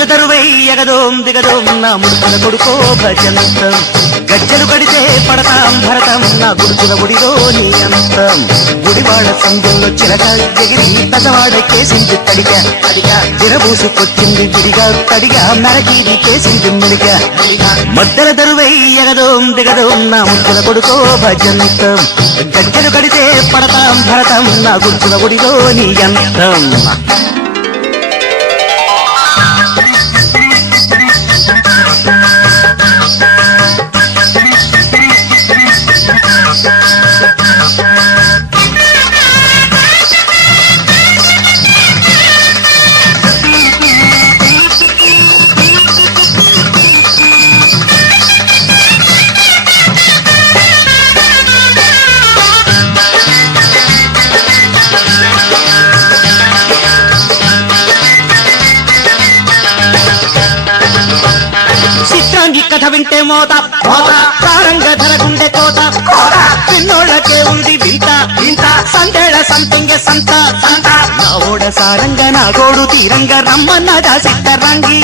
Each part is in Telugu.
మధ్యల దరువై ఎగదోం దిగదోం నా ముడుకుల కొడుకో భజంతం గజ్జలు కడితే పడతాం భరతం నా గుడుకుల గుడిలో నీ అంతం గుడివాడ సందుల్లో చిలక ఎగిరి పెదవాడ కేసింది తడిగా దిరబూసుకొచ్చింది విడిగా తడిగా నరకీది కేసింది మిడిగా మధ్యల దరువై ఎగదోం దిగదోం నా ముడుకుల కొడుకో భజంతం గజ్జలు కడితే పడతాం భరతం నా గుడుకుల గుడిలో నీ అంతం చిత్రాంగి కథ వింటే మోత కారంగా ధరగుండె కోత పిన్నోళ్ళకే ఉంది వింత సందేళ సంతంగ సంత నా ఓడ సారంగా నా గోడు తీరంగా రమ్మన్నదా సిద్ధరంగి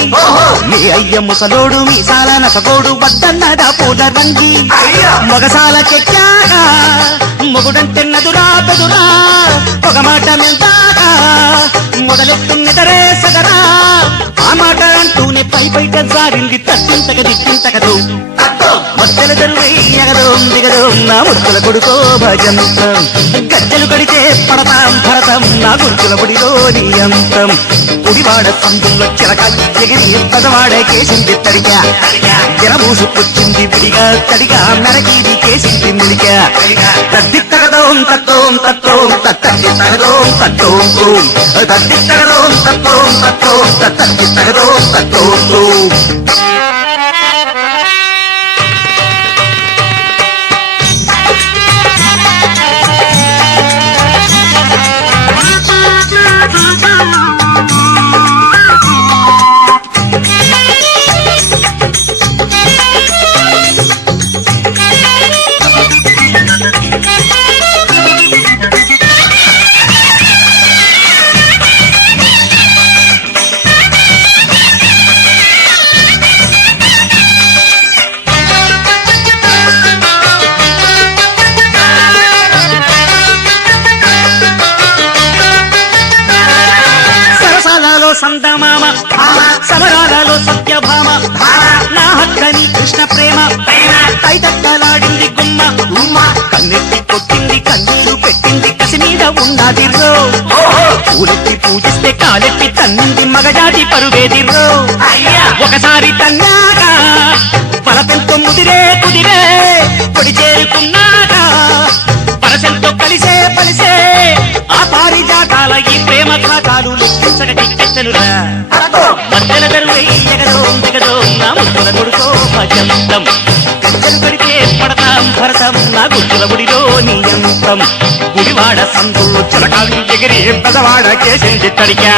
మీ అయ్య ముసలోడు మీ సాల నసగోడు వద్దన్నదా పూల రంగి మొగసాలకెక్కాగా మొగుడంటే నదురా తదురా ఒక మాట నిల్దాగా మొదలెత్తున్నదరే సగరా ఆ మాట అంటూనే పై బయట జారింది తట్టింతక దిట్టింతకదు మధ్యల దరువై ఎగదోం దిగదోం నా ముడుకుల కొడుకో భజంతం గజ్జలు కడితే పడతాం భరతం నా గుడుకుల గుడిలో నీ అంతం గుడివాడ సందుల్లో చిలక ఎగిరి పెదవాడ కేసింది తడిగా దిరబూసుకొచ్చింది విడిగా తడిగా నరకీది కేసింది మిడిగా తద్దిత్తగదోం తత్తోం తత్తోం తత్తగిత్తగదోం తత్తోం తోం తద్దిత్తగదోం తత్తోం తత్తోం తత్తగిత్తగదోం తత్తోం తోం సందమామ సమరాలలో సత్యభామ నా హక్కని కృష్ణ ప్రేమ తైతక్కలాడింది గుమ్మ కన్నెత్తి కొట్టింది కన్నీరు పెట్టింది కసి మీద ఉన్నది రో పూలెత్తి పూజిస్తే కాలెత్తి తన్నింది మగజాతి పరువేదిరో ఒకసారి తన్నాక పలపెంతో ముదిరే కుదిరే పొడి చేరుకున్నాక పరసంతో కలిసే పలిసే ఆ పారిజాతాల ఈ ప్రేమ ఖాతాలు లెక్కించక దిక్కెత్తనురా మధ్యల దరువై ఎగదోం దిగదోం నా ముడుకుల కొడుకో భజంతం గజ్జలు కడితే పడతాం భరతం నా గుడుకుల గుడిలో నీ అంతం గుడివాడ సందుల్లో చిలకాలు ఎగిరి పెదవాడ కేసింది తడిగా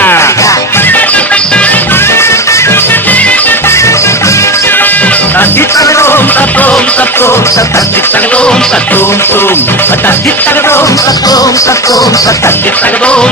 తద్దిత్తగదోం తత్తోం తత్తోం తద్దిత్తగదోం తత్తోం తోం తద్దిత్తగదోం తత్తోం తత్తోం తద్దిత్తగదోం